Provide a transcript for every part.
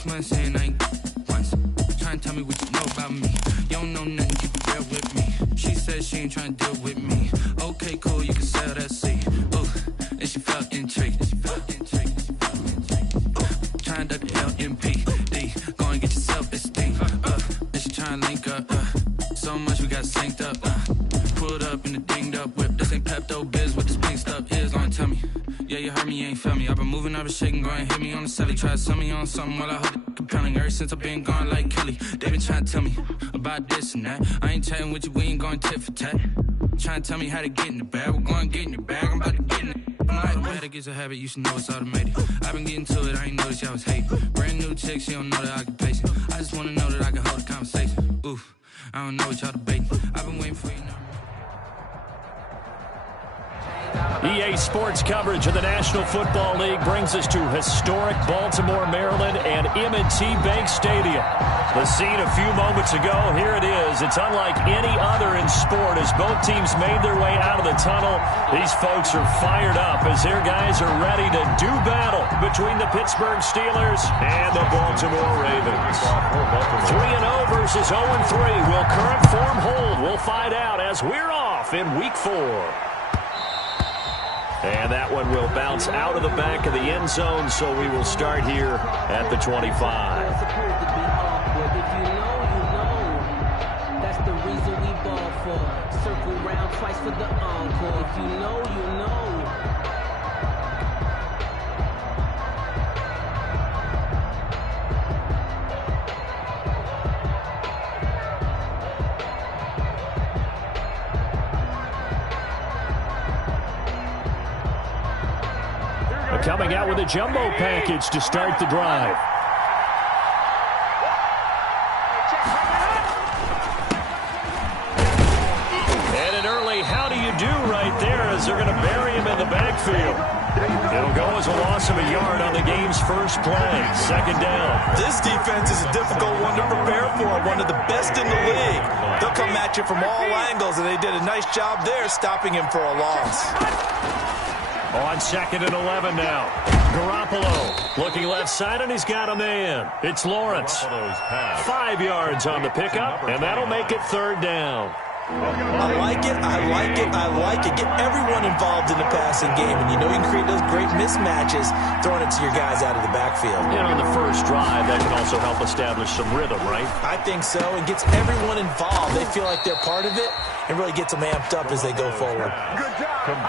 6 months saying I ain't once. Trying to tell me what you know about me. You don't know nothing, keep it real with me. She said she ain't trying to deal with me. Okay, cool, you can sell that seat. Ooh, and she felt intrigued. Trying to duck the LMPD. Go and get your self-esteem. And she trying to link up. So much we got synced up. Pulled up in the dinged up whip. This ain't Pepto-Biz, what this pink stuff is. Gonna tell me. Yeah, you heard me, you ain't felt me. I've been moving, I've been shaking, go and hit me on the celly. Try to sell me on something while I hold it compelling. Ever since I've been gone like Kelly, they been trying to tell me about this and that. I ain't chatting with you, we ain't going tit for tat. Trying to tell me how to get in the bag. We're going to get in your bag, I'm about to get in it. I'm like, automatic is a habit, you should know it's automated. I've been getting to it, I ain't noticed y'all was hating. Brand new chick, she don't know that I can pace it. I just want to know that I can hold a conversation. Oof, I don't know what y'all debating. I've been waiting for you now. EA Sports coverage of the National Football League brings us to historic Baltimore, Maryland, and M&T Bank Stadium. The scene a few moments ago, here it is. It's unlike any other in sport as both teams made their way out of the tunnel. These folks are fired up as their guys are ready to do battle between the Pittsburgh Steelers and the Baltimore Ravens. 3-0 versus 0-3. Will current form hold? We'll find out as we're off in Week 4. And that one will bounce out of the back of the end zone, so we will start here at the 25. That's the reason we ball for. Circle round twice for the encore. If you know, you know. Coming out with a jumbo package to start the drive. And an early how do you do right there as they're going to bury him in the backfield. It'll go as a loss of a yard on the game's first play. Second down. This defense is a difficult one to prepare for, one of the best in the league. They'll come at you from all angles, and they did a nice job there stopping him for a loss. On 2nd and 11 now. Garoppolo looking left side, and he's got a man. It's Lawrence. 5 yards on the pickup, and that'll make it third down. I like it, I like it, I like it. Get everyone involved in the passing game, and you know you can create those great mismatches throwing it to your guys out of the backfield. And on the first drive, that can also help establish some rhythm, right? I think so. It gets everyone involved. They feel like they're part of it and really gets them amped up as they go forward.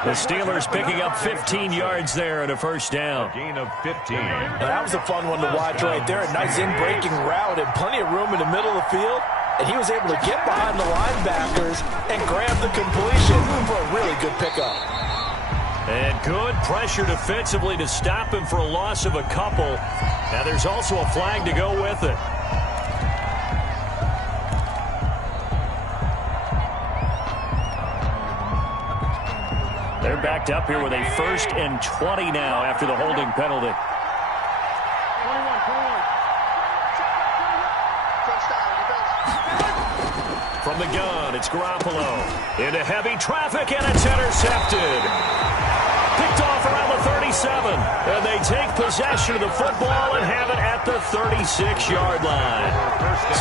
The Steelers picking up 15 yards there and a first down. Gain of 15. Now, that was a fun one to watch right there. A nice in-breaking route and plenty of room in the middle of the field. And he was able to get behind the linebackers and grab the completion for a really good pickup. And good pressure defensively to stop him for a loss of a couple. Now there's also a flag to go with it. They're backed up here with a 1st and 20 now after the holding penalty. From the gun, it's Garoppolo. Into heavy traffic, and it's intercepted. Picked off around the 37. And they take possession of the football and have it at the 36-yard line.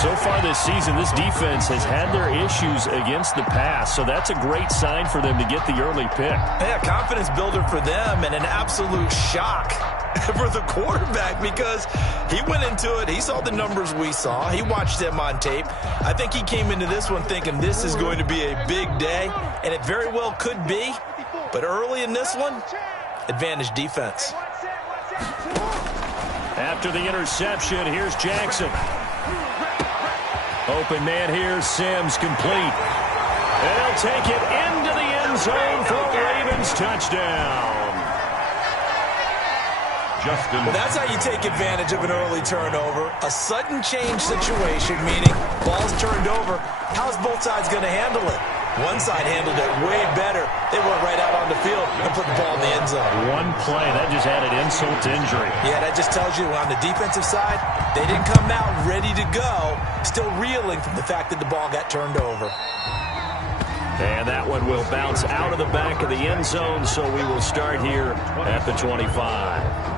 So far this season, this defense has had their issues against the pass. So that's a great sign for them to get the early pick. Yeah, confidence builder for them and an absolute shock for the quarterback because he went into it. He saw the numbers we saw. He watched them on tape. I think he came into this one thinking this is going to be a big day, and it very well could be. But early in this one, advantage defense. After the interception, here's Jackson. Open man here, Sims complete. And they'll take it into the end zone for a Ravens touchdown. Well, that's how you take advantage of an early turnover. A sudden change situation, meaning ball's turned over. How's both sides going to handle it? One side handled it way better. They went right out on the field and put the ball in the end zone. One play, that just added insult to injury. Yeah, that just tells you on the defensive side, they didn't come out ready to go, still reeling from the fact that the ball got turned over. And that one will bounce out of the back of the end zone, so we will start here at the 25.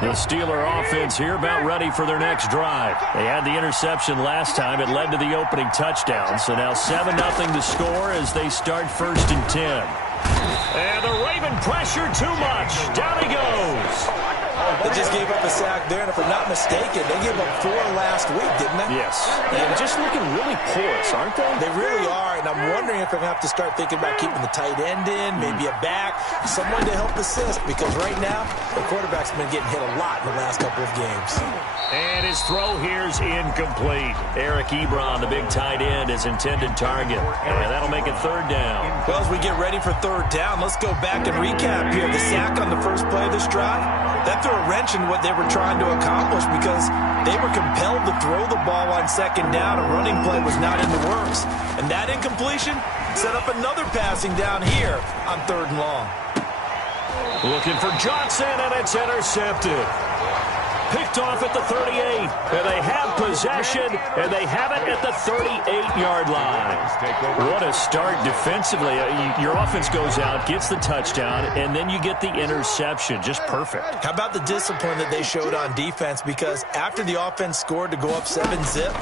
The Steeler offense here about ready for their next drive. They had the interception last time. It led to the opening touchdown. So now 7-0 to score as they start 1st and 10. And the Raven pressure too much. Down he goes. They just gave up a sack there, and if I'm not mistaken, they gave up 4 last week, didn't they? Yes. And just looking really porous, aren't they? They really are, and I'm wondering if they're going to have to start thinking about keeping the tight end in, maybe a back, someone to help assist, because right now, the quarterback's been getting hit a lot in the last couple of games. And his throw here's incomplete. Eric Ebron, the big tight end, is intended target. And that'll make it 3rd down. Well, as we get ready for 3rd down, let's go back and recap here. The sack on the first play of this drive, that threw a wrench in what they were trying to accomplish because they were compelled to throw the ball on 2nd down. A running play was not in the works. And that incompletion set up another passing down here on 3rd and long. Looking for Johnson, and it's intercepted. Picked off at the 38, and they have possession, and they have it at the 38-yard line. What a start defensively. Your offense goes out, gets the touchdown, and then you get the interception. Just perfect. How about the discipline that they showed on defense? Because after the offense scored to go up 7-zip,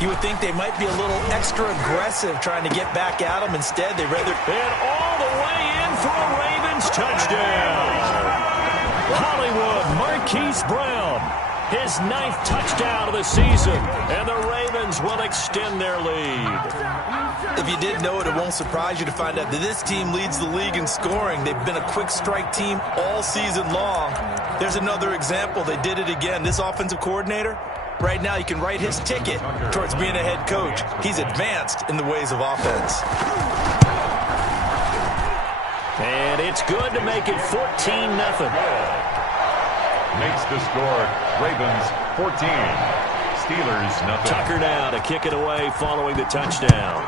you would think they might be a little extra aggressive trying to get back at them. Instead, they rather... And all the way in for a Ravens touchdown. Hollywood Marquise Brown, his 9th touchdown of the season, and the Ravens will extend their lead. If you didn't know it, it won't surprise you to find out that this team leads the league in scoring. They've been a quick strike team all season long. There's another example. They did it again. This offensive coordinator, right now you can write his ticket towards being a head coach. He's advanced in the ways of offense. And it's good to make it 14-0. Makes the score Ravens 14, Steelers nothing. Tucker now to kick it away following the touchdown.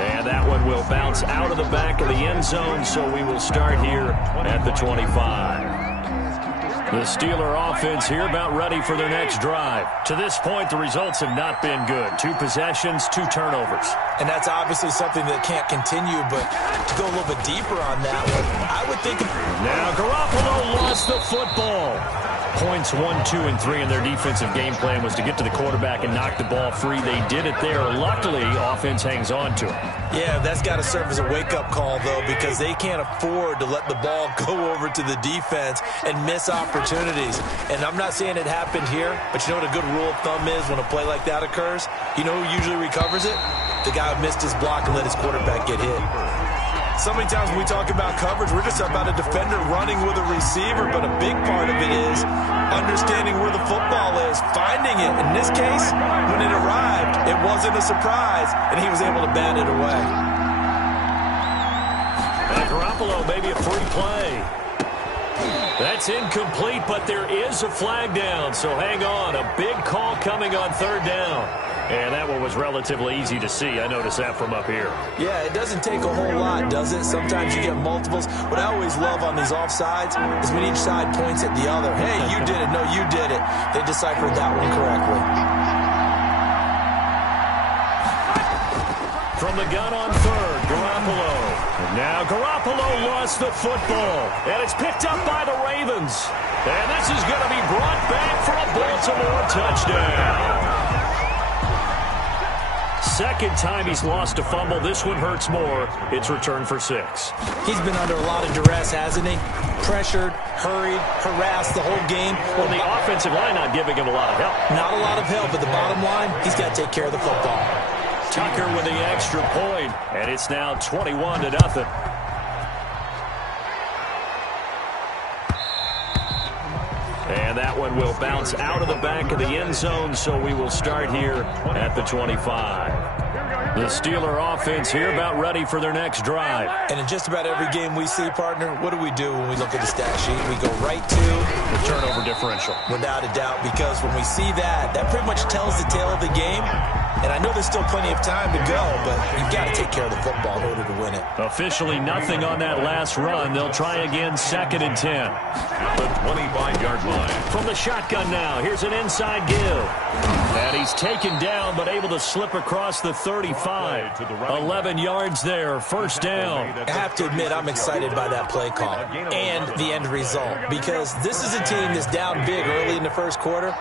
And that one will bounce out of the back of the end zone, so we will start here at the 25. The Steeler offense here about ready for their next drive. To this point, the results have not been good. 2 possessions, 2 turnovers. And that's obviously something that can't continue, but to go a little bit deeper on that one, I would think... Now Garoppolo lost the football. Points 1, 2, and 3 in their defensive game plan was to get to the quarterback and knock the ball free. They did it there. Luckily, offense hangs on to it. Yeah, that's got to serve as a wake-up call, though, because they can't afford to let the ball go over to the defense and miss opportunities. And I'm not saying it happened here, but you know what a good rule of thumb is when a play like that occurs? You know who usually recovers it? The guy who missed his block and let his quarterback get hit. So many times when we talk about coverage, we're just about a defender running with a receiver, but a big part of it is understanding where the football is, finding it. In this case, when it arrived, it wasn't a surprise, and he was able to bat it away. And Garoppolo, maybe a free play. That's incomplete, but there is a flag down, so hang on. A big call coming on 3rd down. And that one was relatively easy to see. I noticed that from up here. Yeah, it doesn't take a whole lot, does it? Sometimes you get multiples. What I always love on these offsides is when each side points at the other. Hey, you did it. No, you did it. They deciphered that one correctly. From the gun on 3rd, Garoppolo. And now Garoppolo lost the football. And it's picked up by the Ravens. And this is going to be brought back for a Baltimore touchdown. Second time he's lost a fumble. This one hurts more. It's returned for 6. He's been under a lot of duress, hasn't he? Pressured, hurried, harassed the whole game. Well, the offensive line not giving him a lot of help. Not a lot of help, but the bottom line, he's got to take care of the football. Tucker with the extra point, and it's now 21-0. And that one will bounce out of the back of the end zone, so we will start here at the 25. The Steeler offense here about ready for their next drive. And in just about every game we see, partner, what do we do when we look at the stat sheet? We go right to the turnover differential. Without a doubt, because when we see that, that pretty much tells the tale of the game. And I know there's still plenty of time to go, but you've got to take care of the football in order to win it. Officially nothing on that last run. They'll try again, 2nd and 10. At the 25-yard line. From the shotgun now, here's an inside give. And he's taken down, but able to slip across the 35. 11 yards there, 1st down. I have to admit, I'm excited by that play call and the end result, because this is a team that's down big early in the first quarter,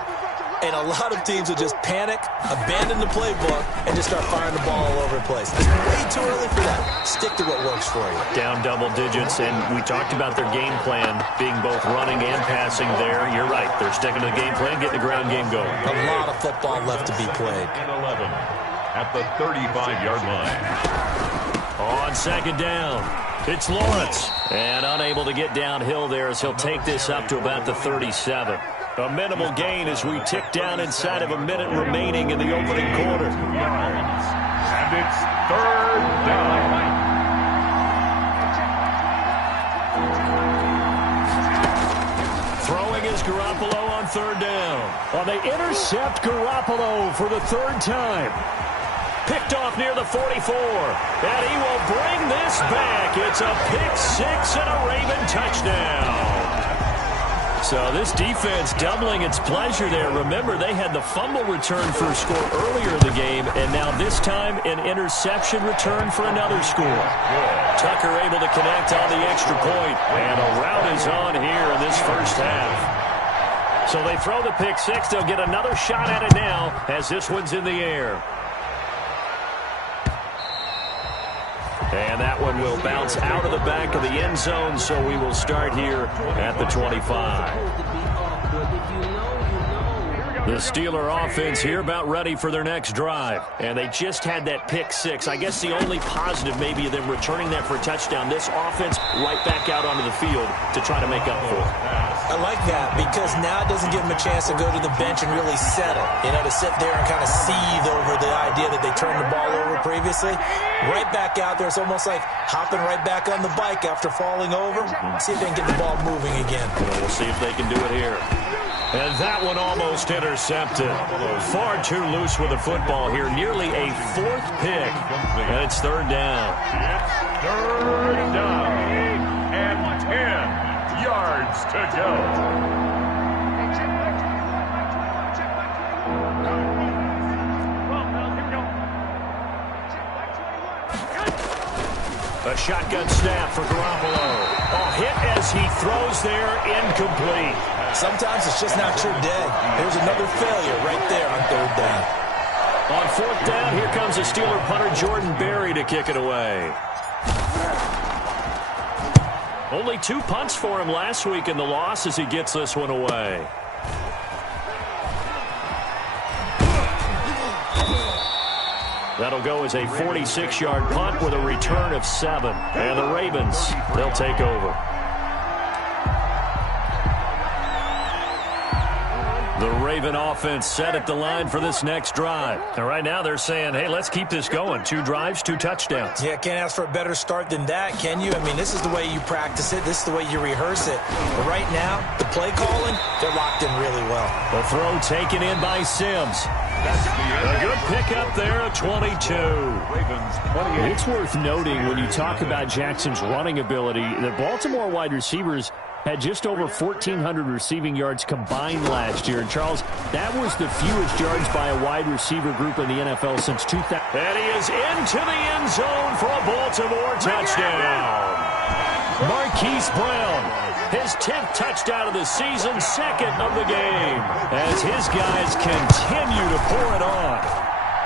and a lot of teams will just panic, abandon the playbook, and just start firing the ball all over the place. It's way too early for that. Stick to what works for you. Down double digits, and we talked about their game plan being both running and passing there. You're right. They're sticking to the game plan, getting the ground game going. A lot of football left to be played. And 11 at the 35-yard line. On 2nd down, it's Lawrence. And unable to get downhill there as he'll take this up to about the 37. A minimal gain as we tick down inside of a minute remaining in the opening quarter. 2 yards. And it's 3rd down. Throwing is Garoppolo on 3rd down. Well, they intercept Garoppolo for the 3rd time. Picked off near the 44. And he will bring this back. It's a pick 6 and a Raven touchdown. So this defense doubling its pleasure there. Remember, they had the fumble return for a score earlier in the game, and now this time an interception return for another score. Tucker able to connect on the extra point, and a rout is on here in this first half. So they throw the pick 6. They'll get another shot at it now as this one's in the air. And that one will bounce out of the back of the end zone, so we will start here at the 25. The Steeler offense here about ready for their next drive. And they just had that pick 6. I guess the only positive maybe of them returning that for a touchdown. This offense right back out onto the field to try to make up for it. I like that because now it doesn't give them a chance to go to the bench and really settle. You know, to sit there and kind of seethe over the idea that they turned the ball over previously. Right back out there. It's almost like hopping right back on the bike after falling over. See if they can get the ball moving again. Well, we'll see if they can do it here. And that one almost intercepted. Far too loose with the football here. Nearly a 4th pick. And it's 3rd down. It's 3rd down. And 10 yards to go. A shotgun snap for Garoppolo. A hit as he throws there, incomplete. Sometimes it's just not your day. There's another failure right there on 3rd down. On 4th down, here comes the Steeler punter Jordan Berry to kick it away. Only 2 punts for him last week in the loss as he gets this one away. That'll go as a 46-yard punt with a return of 7. And the Ravens, they'll take over. The Raven offense set at the line for this next drive. And right now they're saying, hey, let's keep this going. 2 drives, 2 touchdowns. Yeah, can't ask for a better start than that, can you? I mean, this is the way you practice it. This is the way you rehearse it. But right now, the play calling, they're locked in really well. The throw taken in by Sims. A good pickup there at 22. It's worth noting when you talk about Jackson's running ability, the Baltimore wide receivers had just over 1,400 receiving yards combined last year. And, Charles, that was the fewest yards by a wide receiver group in the NFL since 2000. And he is into the end zone for a Baltimore touchdown. Marquise Brown, his 10th touchdown of the season, 2nd of the game, as his guys continue to pour it on.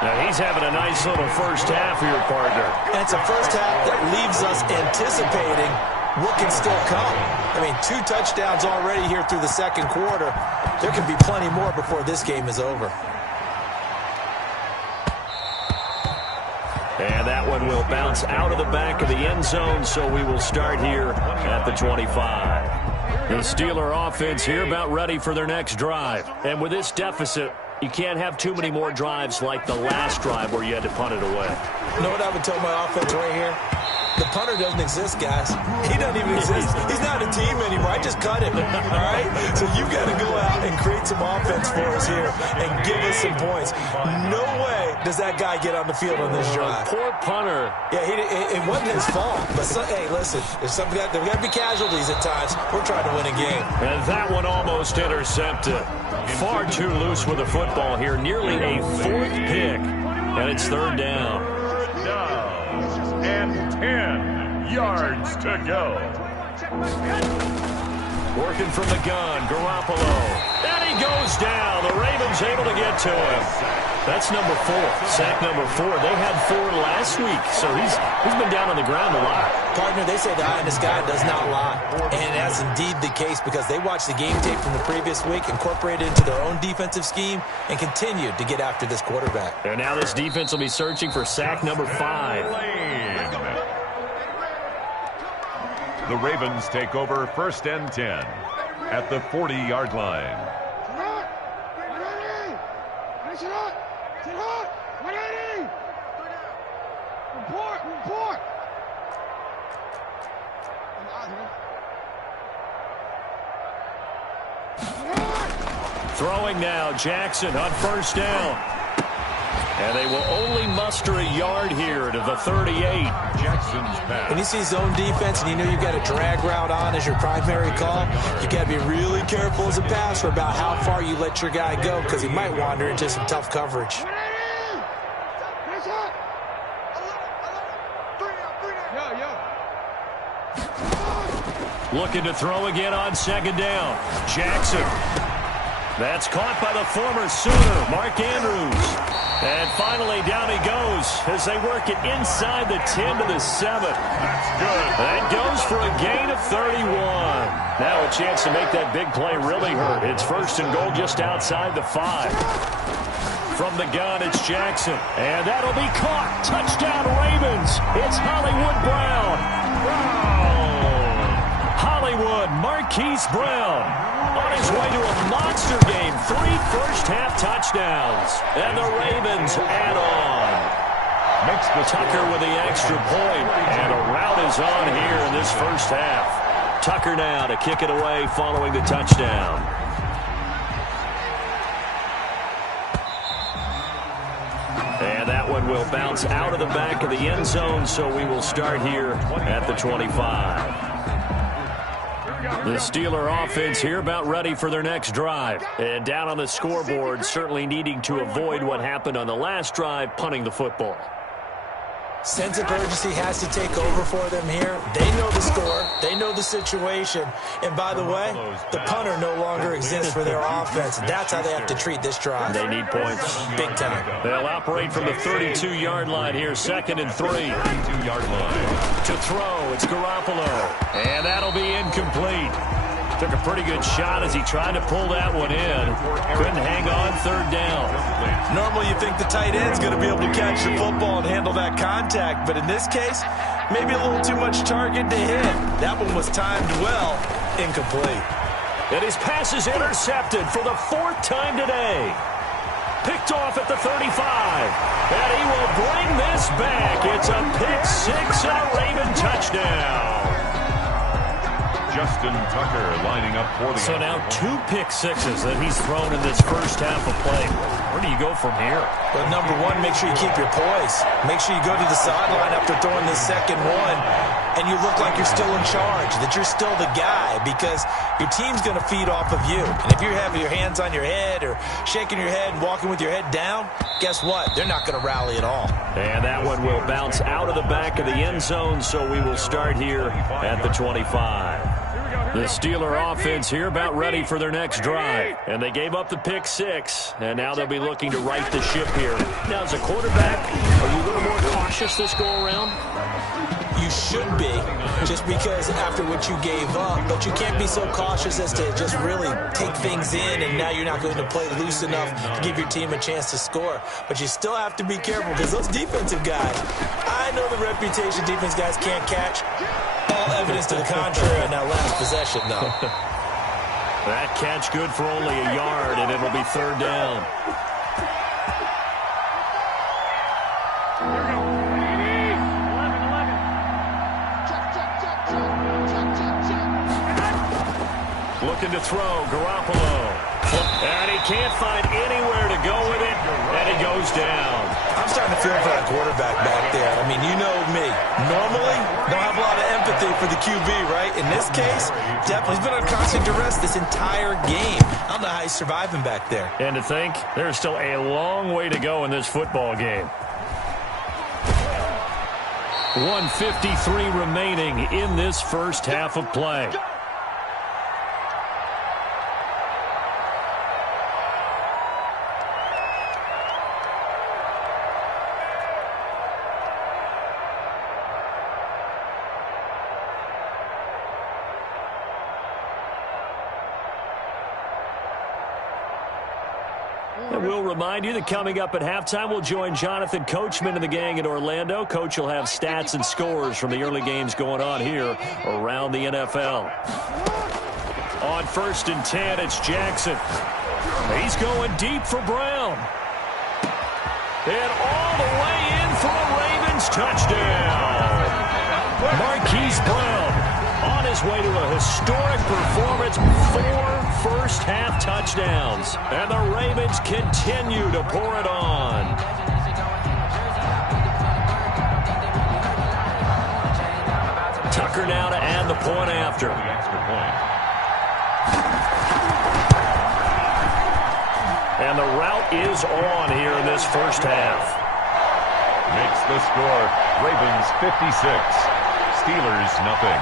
Now, he's having a nice little first half here, partner. And it's a first half that leaves us anticipating what can still come. I mean, 2 touchdowns already here through the second quarter. There can be plenty more before this game is over. And that one will bounce out of the back of the end zone, so we will start here at the 25. The Steeler offense here about ready for their next drive. And with this deficit, you can't have too many more drives like the last drive where you had to punt it away. You know what I would tell my offense right here? The punter doesn't exist, guys. He doesn't even exist. He's not a team anymore. I just cut him, all right? So you got to go out and create some offense for us here and give us some points. No way does that guy get on the field on this drive? Poor punter. Yeah, it wasn't his fault. But, hey, listen, there's got to be casualties at times. We're trying to win a game. And that one almost intercepted. Far too loose with the football here. Nearly a 4th pick. And it's 3rd down. And 10 yards to go. Working from the gun, Garoppolo. And he goes down. The Ravens able to get to him. That's number 4. Sack number 4. They had 4 last week, so he's been down on the ground a lot. Partner, they say the eye in the sky does not lie. And that's indeed the case because they watched the game tape from the previous week, incorporated it into their own defensive scheme, and continued to get after this quarterback. And now this defense will be searching for sack number 5. The Ravens take over 1st and 10 at the 40-yard line. Throwing now, Jackson on 1st down. And they will only muster a yard here to the 38. Jackson's pass. When you see zone defense and you know you've got a drag route on as your primary call, you got to be really careful as a passer about how far you let your guy go because he might wander into some tough coverage. Looking to throw again on 2nd down. Jackson. That's caught by the former Sooner, Mark Andrews. And finally, down he goes as they work it inside the 10 to the 7. That's good. That goes for a gain of 31. Now a chance to make that big play really hurt. It's 1st and goal just outside the 5. From the gun, it's Jackson. And that'll be caught. Touchdown, Ravens. It's Hollywood Brown. Hollywood Marquise Brown on his way to a monster game. 3 first-half touchdowns. And the Ravens add on. Makes the Tucker with the extra point. And a rout is on here in this first half. Tucker now to kick it away following the touchdown. And that one will bounce out of the back of the end zone, so we will start here at the 25. The Steeler offense here about ready for their next drive. And down on the scoreboard, certainly needing to avoid what happened on the last drive, punting the football. Sense of urgency has to take over for them here. They know the score. They know the situation. And by the way, the punter no longer exists for their offense. That's how they have to treat this drive. They need points. Big time. They'll operate from the 32-yard line here, 2nd and 3. 32-yard line. To throw, it's Garoppolo. And that'll be incomplete. Took a pretty good shot as he tried to pull that one in. Couldn't hang on 3rd down. Normally you think the tight end's going to be able to catch the football and handle that contact, but in this case, maybe a little too much target to hit. That one was timed well, incomplete. And his pass is intercepted for the 4th time today. Picked off at the 35. And he will bring this back. It's a pick 6 and a Raven touchdown. Justin Tucker lining up for the So now 2 pick sixes that he's thrown in this first half of play. Where do you go from here? Well, number one, make sure you keep your poise. Make sure you go to the sideline after throwing the second one, and you look like you're still in charge, that you're still the guy, because your team's going to feed off of you. And if you have your hands on your head or shaking your head and walking with your head down, guess what? They're not going to rally at all. And that one will bounce out of the back of the end zone, so we will start here at the 25. The Steeler offense here about ready for their next drive. And they gave up the pick 6, and now they'll be looking to right the ship here. Now, as a quarterback, are you a little more cautious this go-around? You should be, just because after what you gave up, but you can't be so cautious as to just really take things in, and now you're not going to play loose enough to give your team a chance to score. But you still have to be careful, because those defensive guys, I know the reputation defense guys can't catch. All evidence to the contrary on that last possession, though. That catch good for only a yard, and it'll be 3rd down. Looking to throw, Garoppolo. And he can't find anywhere to go with it, and he goes down. I'm starting to feel for that quarterback back there. I mean, you know me. Normally, don't have a lot of empathy for the QB, right? In this case, definitely he's been on constant duress this entire game. I don't know how he's surviving back there. And to think, there's still a long way to go in this football game. 1:53 remaining in this first half of play. We'll remind you that coming up at halftime, we'll join Jonathan Coachman and the gang in Orlando. Coach will have stats and scores from the early games going on here around the NFL. On 1st and 10, it's Jackson. He's going deep for Brown. And all the way in for a Ravens touchdown. Marquise Brown on his way to a historic performance, 4 first-half touchdowns. And the Ravens continue to pour it on. Tucker now to add the point after. And the route is on here in this first half. Makes the score Ravens 56, Steelers nothing.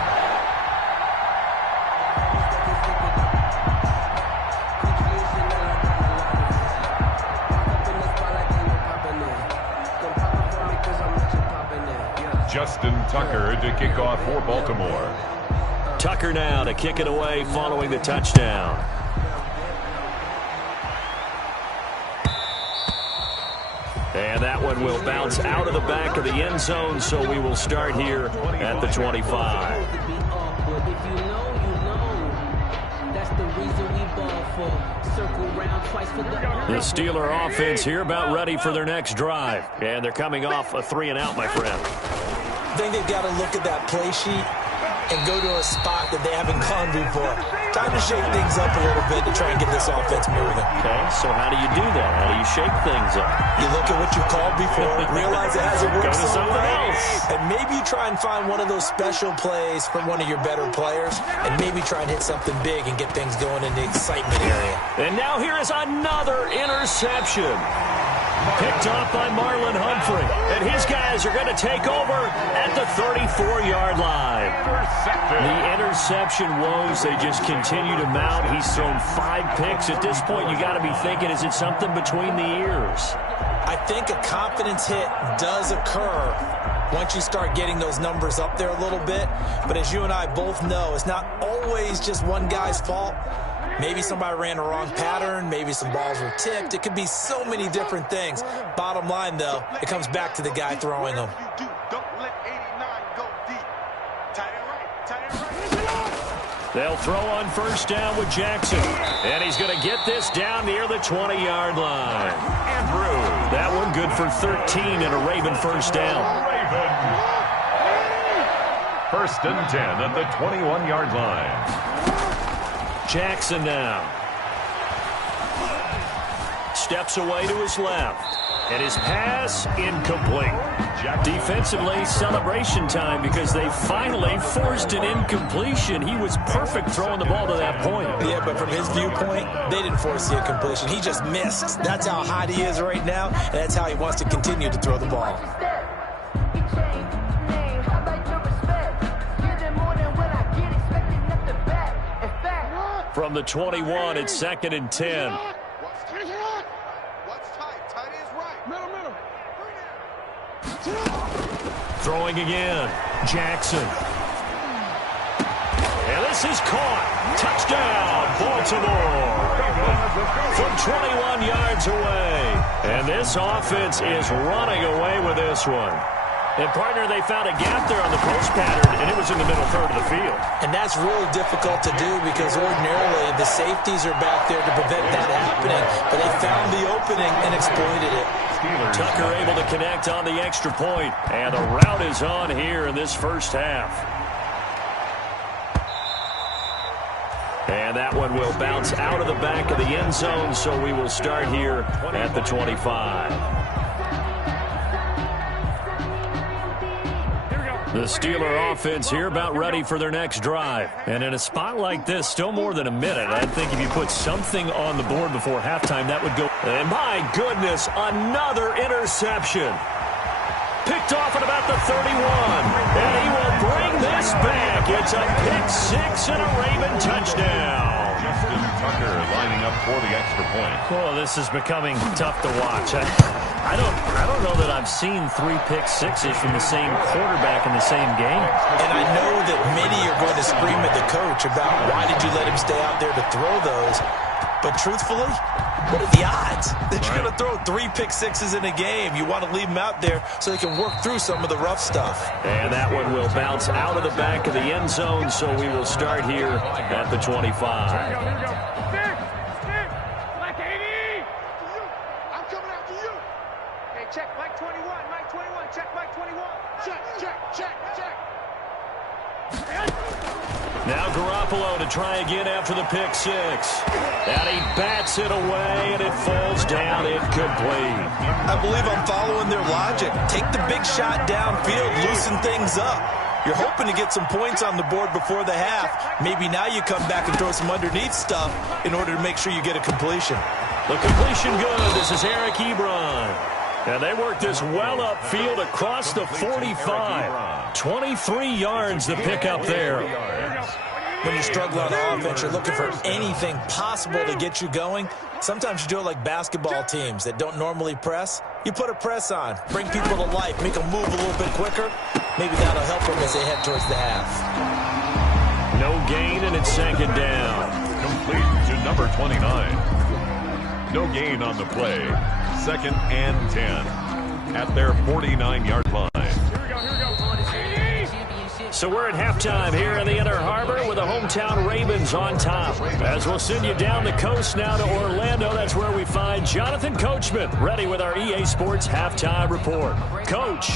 Justin Tucker to kick off for Baltimore. Tucker now to kick it away following the touchdown. And that one will bounce out of the back of the end zone, so we will start here at the 25. The Steeler offense here about ready for their next drive. And they're coming off a 3-and-out, my friend. I think they've got to look at that play sheet and go to a spot that they haven't gone before. Time to shake things up a little bit to try and get this offense moving. Okay, so how do you do that? How do you shake things up? You look at what you called before, realize it hasn't worked Go to something else. And maybe you try and find one of those special plays from one of your better players, and maybe try and hit something big and get things going in the excitement area. And now here is another interception. Picked off by Marlon Humphrey. And his guys are going to take over at the 34-yard line. The interception woes, they just continue to mount. He's thrown 5 picks. At this point, you got to be thinking, is it something between the ears? I think a confidence hit does occur once you start getting those numbers up there a little bit. But as you and I both know, it's not always just one guy's fault. Maybe somebody ran a wrong pattern. Maybe some balls were tipped. It could be so many different things. Bottom line, though, it comes back to the guy throwing them. They'll throw on first down with Jackson. And he's going to get this down near the 20-yard line. Andrew. That one good for 13 and a Raven first down. First and 10 at the 21-yard line. Jackson now. Steps away to his left. And his pass incomplete. Defensively, celebration time because they finally forced an incompletion. He was perfect throwing the ball to that point. Yeah, but from his viewpoint, they didn't force the incompletion. He just missed. That's how hot he is right now, and that's how he wants to continue to throw the ball. From the 21, it's 2nd and 10. Throwing again. Jackson. And this is caught. Touchdown, Baltimore. From 21 yards away. And this offense is running away with this one. And, partner, they found a gap there on the post pattern, and it was in the middle third of the field. And that's really difficult to do because ordinarily the safeties are back there to prevent that happening. But they found the opening and exploited it. Tucker able to connect on the extra point. And the route is on here in this first half. And that one will bounce out of the back of the end zone, so we will start here at the 25. The Steeler offense here about ready for their next drive. And in a spot like this, still more than a minute, I think if you put something on the board before halftime, that would go. And my goodness, another interception. Picked off at about the 31. And he will bring this back. It's a pick six and a Raven touchdown. Justin Tucker lining up for the extra point. Oh, this is becoming tough to watch. I don't know that I've seen 3 pick sixes from the same quarterback in the same game. And I know that many are going to scream at the coach about why did you let him stay out there to throw those. But truthfully, what are the odds that you're going to throw 3 pick sixes in a game? You want to leave them out there so they can work through some of the rough stuff. And that one will bounce out of the back of the end zone, so we will start here at the 25. Here we go. Black 80. I'm coming after you. Hey, check Mike 21. Mike 21. Check Mike 21. Check. Now Garoppolo to try again after the pick six. And he bats it away, and it falls down incomplete. I believe I'm following their logic. Take the big shot downfield, loosen things up. You're hoping to get some points on the board before the half. Maybe now you come back and throw some underneath stuff in order to make sure you get a completion. The completion good. This is Eric Ebron. And they work this well upfield across the 45. 23 yards to pick up there. When you struggle on offense, you're looking for anything possible to get you going. Sometimes you do it like basketball teams that don't normally press. You put a press on, bring people to life, make them move a little bit quicker. Maybe that'll help them as they head towards the half. No gain, and it's second down. Complete to number 29. No gain on the play. 2nd and 10 at their 49-yard line. So we're at halftime here in the Inner Harbor with the hometown Ravens on top. As we'll send you down the coast now to Orlando, that's where we find Jonathan Coachman ready with our EA Sports halftime report. Coach.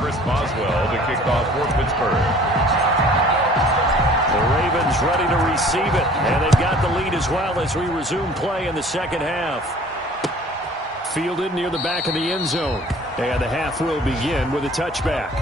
Chris Boswell to kick off for Pittsburgh. The Ravens ready to receive it, and they've got the lead as well as we resume play in the second half. Fielded near the back of the end zone, and the half will begin with a touchback.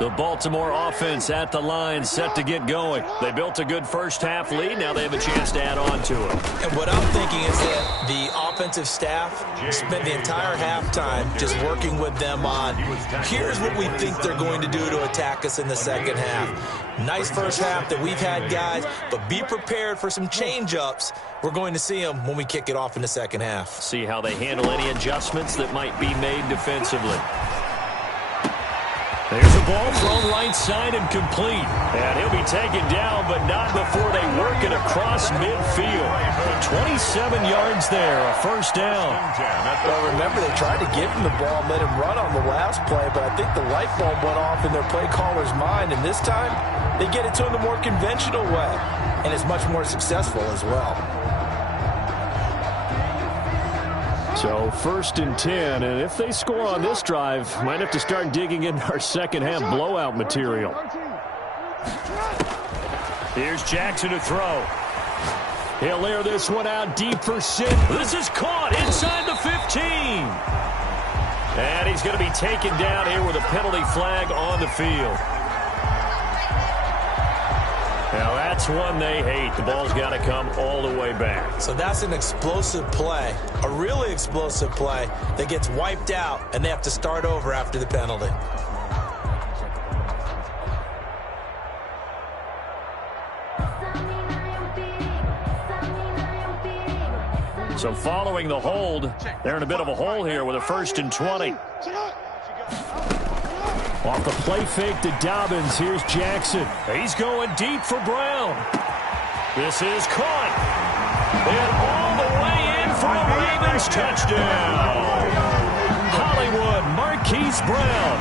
The Baltimore offense at the line, set to get going. They built a good first-half lead. Now they have a chance to add on to it. And what I'm thinking is that the offensive staff spent the entire halftime just working with them on, here's what we think they're going to do to attack us in the second half. Nice first half that we've had, guys, but be prepared for some change-ups. We're going to see them when we kick it off in the second half. See how they handle any adjustments that might be made defensively. There's a ball thrown right side and complete. And he'll be taken down, but not before they work it across midfield. 27 yards there, a first down. Well, remember, they tried to give him the ball and let him run on the last play, but I think the light bulb went off in their play caller's mind, and this time they get it to him the more conventional way, and it's much more successful as well. So 1st and 10, and if they score on this drive, might have to start digging into our second half blowout material. Here's Jackson to throw. He'll air this one out deep for 6. This is caught inside the 15. And he's going to be taken down here with a penalty flag on the field. Now that's one they hate. The ball's got to come all the way back. So that's an explosive play, a really explosive play that gets wiped out, and they have to start over after the penalty. So following the hold, they're in a bit of a hole here with a 1st and 20. Off the play fake to Dobbins, here's Jackson. He's going deep for Brown. This is caught. And all the way in for a Ravens touchdown. Hollywood Marquise Brown,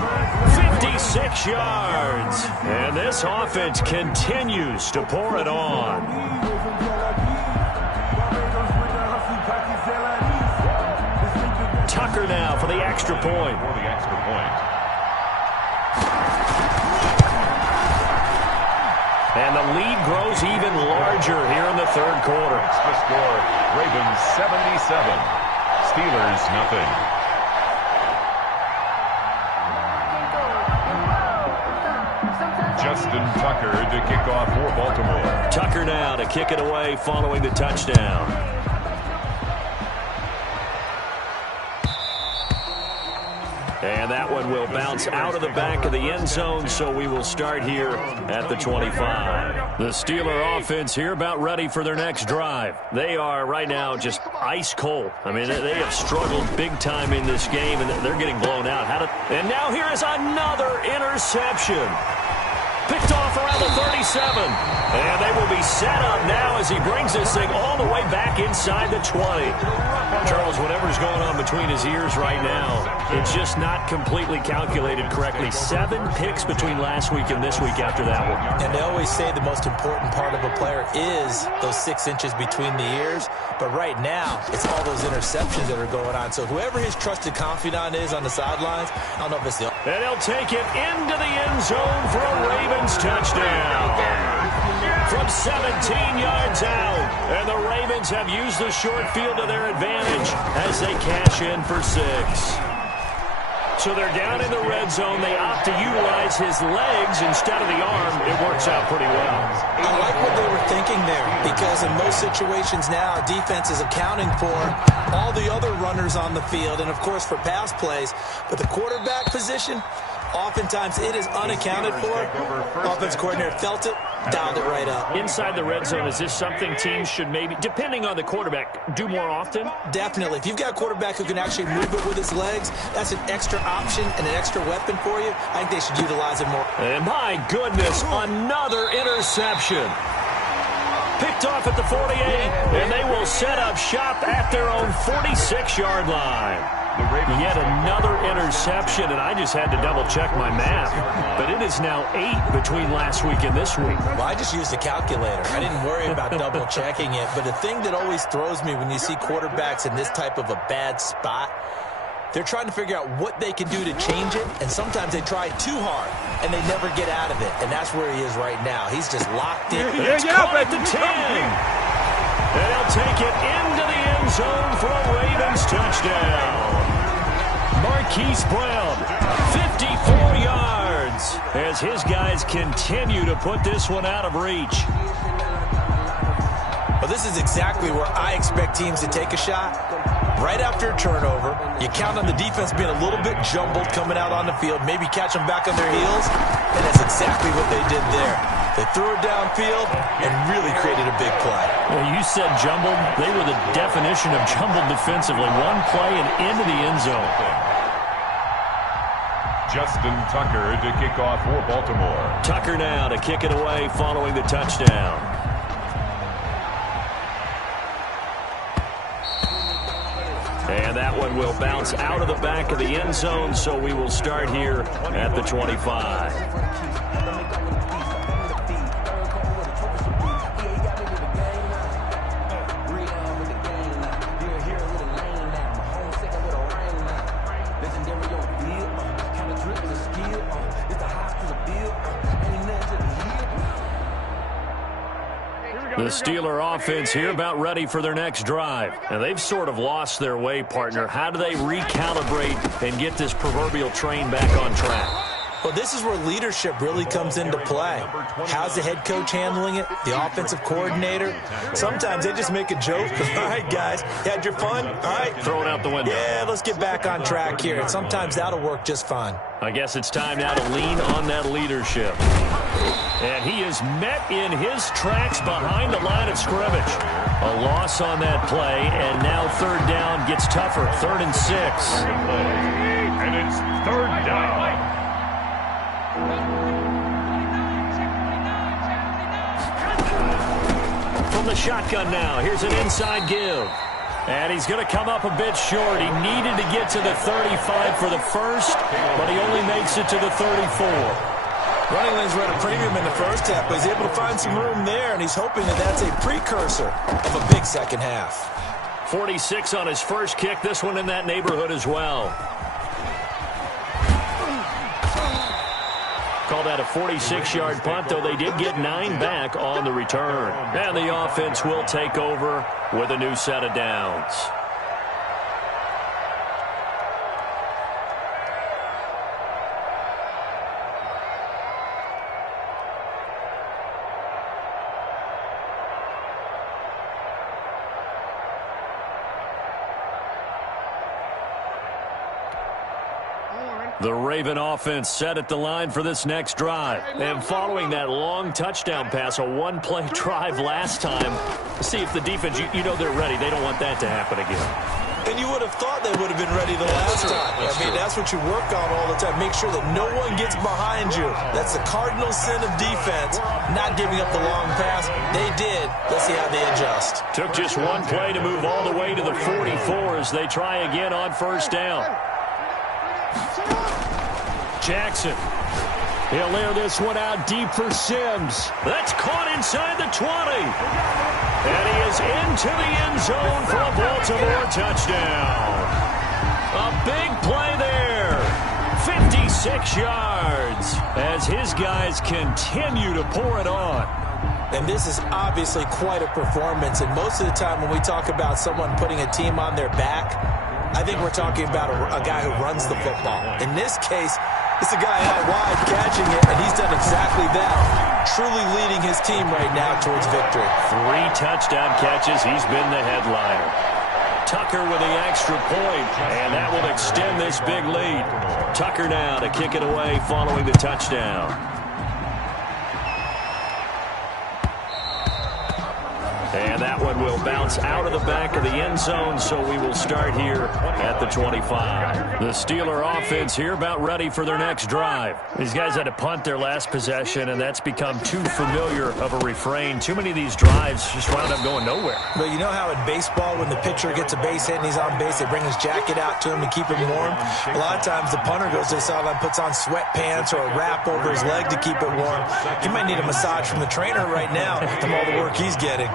56 yards. And this offense continues to pour it on. Tucker now for the extra point. And the lead grows even larger here in the third quarter. That's the score. Ravens 77. Steelers nothing. Justin Tucker to kick off for Baltimore. Tucker now to kick it away following the touchdown. And that one will bounce out of the back of the end zone, so we will start here at the 25. The Steeler offense here about ready for their next drive. They are right now just ice cold. I mean, they have struggled big time in this game, and they're getting blown out. And now here is another interception. Picked off around the 37. And they will be set up now as he brings this thing all the way back inside the 20. Charles, whatever's going on between his ears right now, it's just not completely calculated correctly. 7 picks between last week and this week after that one. And they always say the most important part of a player is those 6 inches between the ears. But right now, it's all those interceptions that are going on. So whoever his trusted confidant is on the sidelines, I don't know if it's the... And he'll take it into the end zone for a Ravens touchdown. From 17 yards out. And the Ravens have used the short field to their advantage as they cash in for 6. So they're down in the red zone. They opt to utilize his legs instead of the arm. It works out pretty well. I like what they were thinking there, because in most situations now, defense is accounting for all the other runners on the field and, of course, for pass plays. But the quarterback position, oftentimes it is unaccounted for. Offense coordinator felt it, dialed it right up. Inside the red zone, is this something teams should maybe, depending on the quarterback, do more often? Definitely. If you've got a quarterback who can actually move it with his legs, that's an extra option and an extra weapon for you. I think they should utilize it more. And my goodness, another interception. Picked off at the 48, and they will set up shop at their own 46-yard line. Yet another interception, and I just had to double-check my math. But it is now 8 between last week and this week. Well, I just used a calculator. I didn't worry about double-checking it. But the thing that always throws me when you see quarterbacks in this type of a bad spot, they're trying to figure out what they can do to change it, and sometimes they try too hard, and they never get out of it. And that's where he is right now. He's just locked in. It's caught at the 10. And he'll take it into the end zone for a Ravens touchdown. Marquise Brown, 54 yards, as his guys continue to put this one out of reach. Well, this is exactly where I expect teams to take a shot. Right after a turnover, you count on the defense being a little bit jumbled coming out on the field, maybe catch them back on their heels, and that's exactly what they did there. They threw it downfield and really created a big play. Well, you said jumbled. They were the definition of jumbled defensively. One play and into the end zone. Justin Tucker to kick off for Baltimore. Tucker now to kick it away following the touchdown. And that one will bounce out of the back of the end zone, so we will start here at the 25. The Steeler offense here about ready for their next drive. And they've sort of lost their way, partner. How do they recalibrate and get this proverbial train back on track? Well, this is where leadership really comes into play. How's the head coach handling it? The offensive coordinator? Sometimes they just make a joke. All right, guys, you had your fun? All right. Throw it out the window. Yeah, let's get back on track here. And sometimes that'll work just fine. I guess it's time now to lean on that leadership. And he is met in his tracks behind the line of scrimmage. A loss on that play, and now third down gets tougher. 3rd and 6. And it's 3rd down. From the shotgun now, here's an inside give. And he's going to come up a bit short. He needed to get to the 35 for the first, but he only makes it to the 34. Running lanes were at a premium in the first half, but he's able to find some room there, and he's hoping that that's a precursor of a big second half. 46 on his first kick. This one in that neighborhood as well. Call that a 46-yard punt, though they did get 9 back on the return. And the offense will take over with a new set of downs. The Raven offense set at the line for this next drive. And following that long touchdown pass, a one-play drive last time, see if the defense, you know they're ready. They don't want that to happen again. And you would have thought they would have been ready the last time. I mean, that's what you work on all the time. Make sure that no one gets behind you. That's the cardinal sin of defense, not giving up the long pass. They did. Let's see how they adjust. Took just one play to move all the way to the 44 as they try again on first down. Jackson. He'll air this one out deep for Sims. That's caught inside the 20. And he is into the end zone for a Baltimore touchdown. A big play there. 56 yards as his guys continue to pour it on. And this is obviously quite a performance. And most of the time when we talk about someone putting a team on their back, I think we're talking about a guy who runs the football. In this case, it's a guy out wide catching it, and he's done exactly that, truly leading his team right now towards victory. 3 touchdown catches. He's been the headliner. Tucker with the extra point, and that will extend this big lead. Tucker now to kick it away following the touchdown. And that one will bounce out of the back of the end zone, so we will start here at the 25. The Steeler offense here about ready for their next drive. These guys had to punt their last possession, and that's become too familiar of a refrain. Too many of these drives just wound up going nowhere. Well, you know how in baseball, when the pitcher gets a base hit and he's on base, they bring his jacket out to him to keep him warm? A lot of times the punter goes to the sideline, puts on sweatpants or a wrap over his leg to keep it warm. He might need a massage from the trainer right now from all the work he's getting.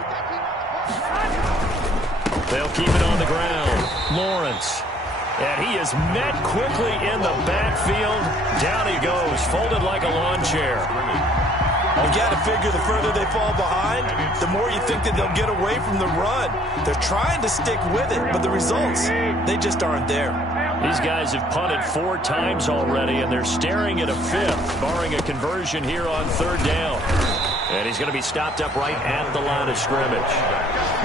They'll keep it on the ground. Lawrence. And he is met quickly in the backfield. Down he goes, folded like a lawn chair. You got to figure the further they fall behind, the more you think that they'll get away from the run. They're trying to stick with it, but the results, they just aren't there. These guys have punted 4 times already, and they're staring at a 5th, barring a conversion here on 3rd down. And he's going to be stopped up right at the line of scrimmage.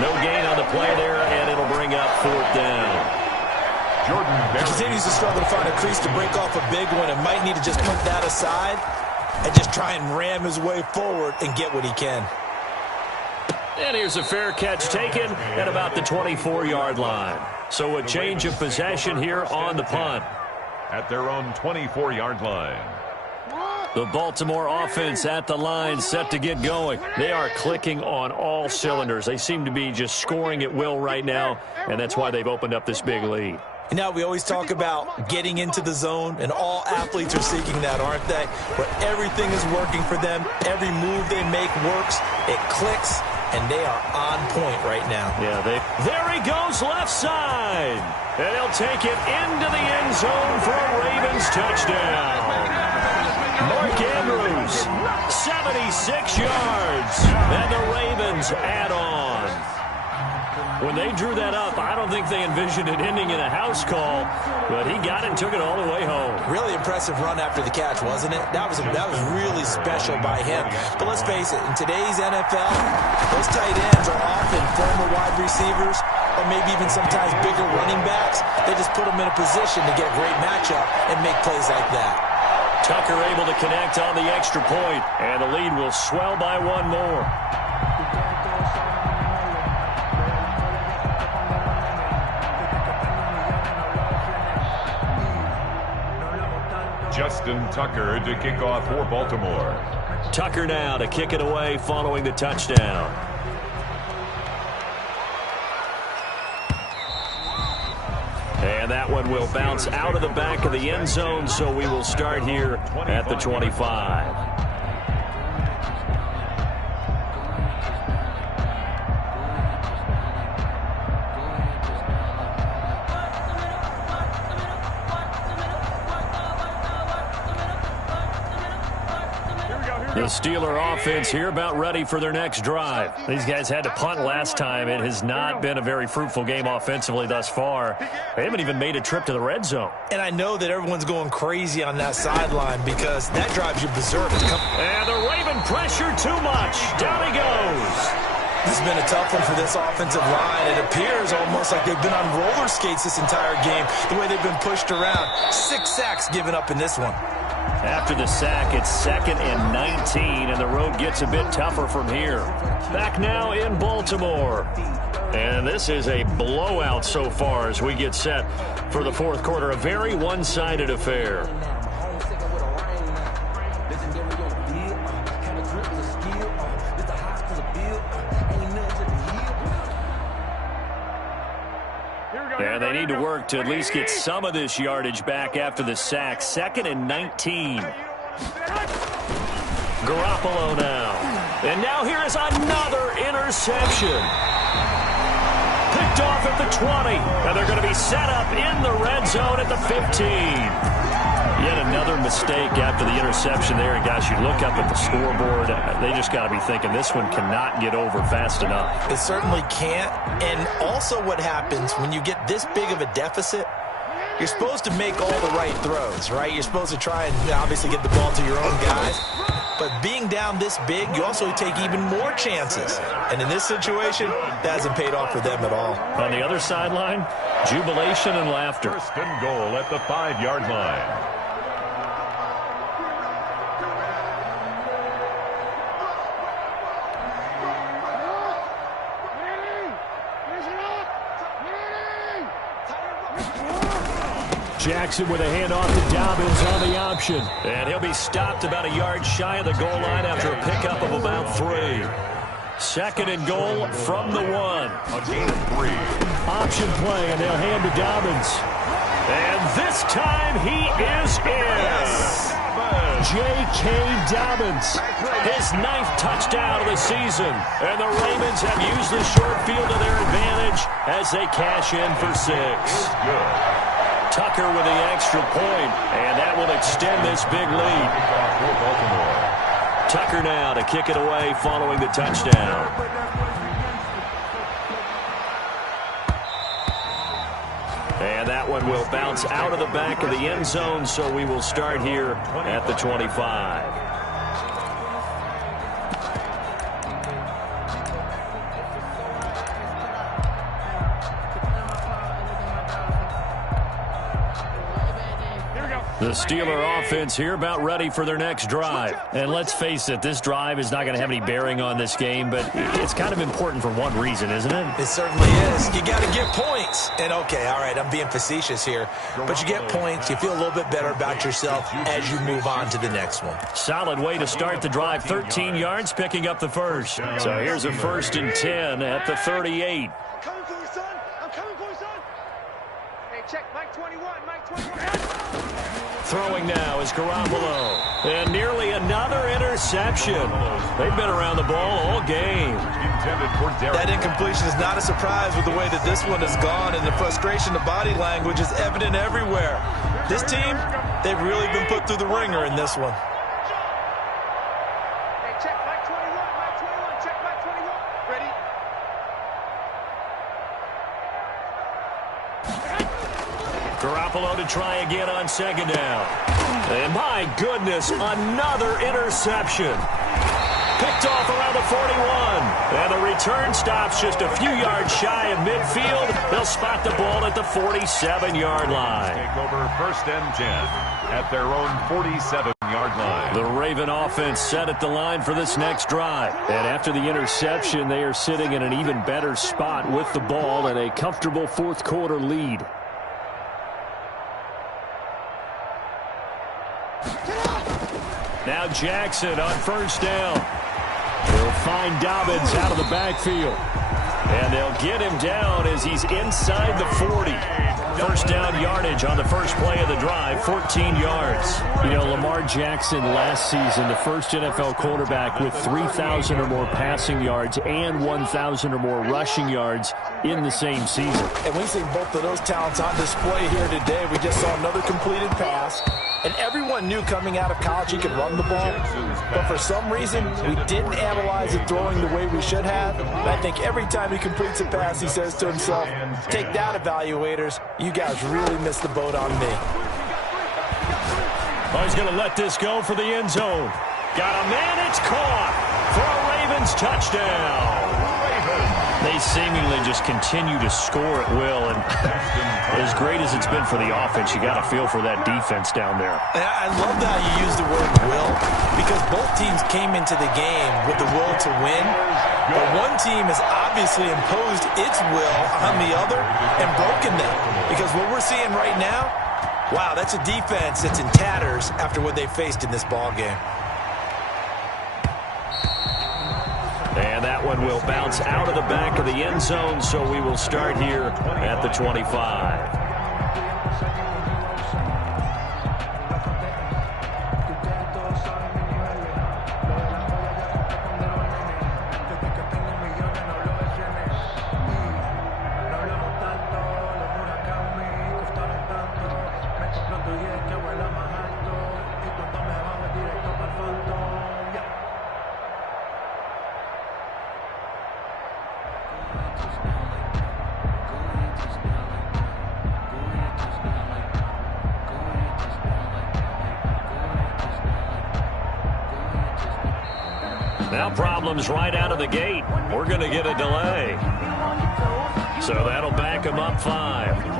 No gain on the play there, and it'll bring up 4th down. He continues to struggle to find a crease to break off a big one and might need to just put that aside and just try and ram his way forward and get what he can. And here's a fair catch taken at about the 24-yard line. So a change of possession here on the punt. At their own 24-yard line. The Baltimore offense at the line set to get going. They are clicking on all cylinders. They seem to be just scoring at will right now, and that's why they've opened up this big lead. You know, we always talk about getting into the zone, and all athletes are seeking that, aren't they? Where everything is working for them, every move they make works, it clicks, and they are on point right now. Yeah, there he goes left side. And he'll take it into the end zone for a Ravens touchdown. Mark Andrews, 76 yards, and the Ravens add on. When they drew that up, I don't think they envisioned it ending in a house call, but he got it and took it all the way home. Really impressive run after the catch, wasn't it? That was really special by him. But let's face it, in today's NFL, those tight ends are often former wide receivers or maybe even sometimes bigger running backs. They just put them in a position to get a great matchup and make plays like that. Tucker able to connect on the extra point, and the lead will swell by 1 more. Justin Tucker to kick off for Baltimore. Tucker now to kick it away following the touchdown. And that one will bounce out of the back of the end zone, so we will start here at the 25. The Steeler offense here about ready for their next drive. These guys had to punt last time. It has not been a very fruitful game offensively thus far. They haven't even made a trip to the red zone. And I know that everyone's going crazy on that sideline because that drives you berserk. And the Raven pressure too much. Down he goes. This has been a tough one for this offensive line. It appears almost like they've been on roller skates this entire game, the way they've been pushed around. 6 sacks given up in this one. After the sack, it's 2nd and 19, and the road gets a bit tougher from here. Back now in Baltimore. And this is a blowout so far as we get set for the fourth quarter. A very one-sided affair. And they need to work to at least get some of this yardage back after the sack. 2nd and 19. Garoppolo now. And now here is another interception. Picked off at the 20. And they're going to be set up in the red zone at the 15. Yet another mistake after the interception there. And guys, you look up at the scoreboard, they just got to be thinking this one cannot get over fast enough. It certainly can't. And also what happens when you get this big of a deficit, you're supposed to make all the right throws, right? You're supposed to try and obviously get the ball to your own guys. But being down this big, you also take even more chances. And in this situation, that hasn't paid off for them at all. On the other sideline, jubilation and laughter. 1st and goal at the 5-yard line. Jackson with a handoff to Dobbins on the option. And he'll be stopped about a yard shy of the goal line after a pickup of about 3. 2nd and goal from the 1. A gain of 3. Option play, and they'll hand to Dobbins. And this time he is in. J.K. Dobbins, his 9th touchdown of the season. And the Ravens have used the short field to their advantage as they cash in for 6. Good. Tucker with the extra point, and that will extend this big lead. Tucker now to kick it away following the touchdown. And that one will bounce out of the back of the end zone, so we will start here at the 25. The Steeler offense here about ready for their next drive. And let's face it, this drive is not going to have any bearing on this game, but it's kind of important for one reason, isn't it? It certainly is. You got to get points. And okay, all right, I'm being facetious here, but you get points, you feel a little bit better about yourself as you move on to the next one. Solid way to start the drive. 13 yards, picking up the first. So here's a 1st and 10 at the 38. I'm coming for you, son. I'm coming for you, son. Hey, check. Mike 21. Mike 21. Throwing now is Garoppolo. And nearly another interception. They've been around the ball all game. That incompletion is not a surprise with the way that this one has gone, and the frustration, the body language is evident everywhere. This team, they've really been put through the ringer in this one. Hey, check. Mike 21. Mike 21. Check. Mike 21. Ready? Garoppolo to try again on 2nd down. And my goodness, another interception. Picked off around the 41. And the return stops just a few yards shy of midfield. They'll spot the ball at the 47-yard line. Take over 1st and 10 at their own 47-yard line. The Raven offense set at the line for this next drive. And after the interception, they are sitting in an even better spot with the ball and a comfortable fourth quarter lead. Now Jackson on 1st down. He'll find Dobbins out of the backfield. And they'll get him down as he's inside the 40. First down yardage on the first play of the drive, 14 yards. You know, Lamar Jackson last season, the first NFL quarterback with 3,000 or more passing yards and 1,000 or more rushing yards in the same season. And we see both of those talents on display here today. We just saw another completed pass. And everyone knew coming out of college he could run the ball. But for some reason, we didn't analyze it throwing the way we should have. And I think every time he completes a pass, he says to himself, take that, evaluators. You guys really missed the boat on me. Oh, he's going to let this go for the end zone. Got a man, it's caught for a Ravens touchdown. They seemingly just continue to score at will, and as great as it's been for the offense, you got to feel for that defense down there. I love that you use the word will, because both teams came into the game with the will to win, but one team has obviously imposed its will on the other and broken them, because what we're seeing right now, wow, that's a defense that's in tatters after what they faced in this ball game. And that one will bounce out of the back of the end zone, so we will start here at the 25. Now problems right out of the gate. We're going to get a delay. So that'll back them up 5.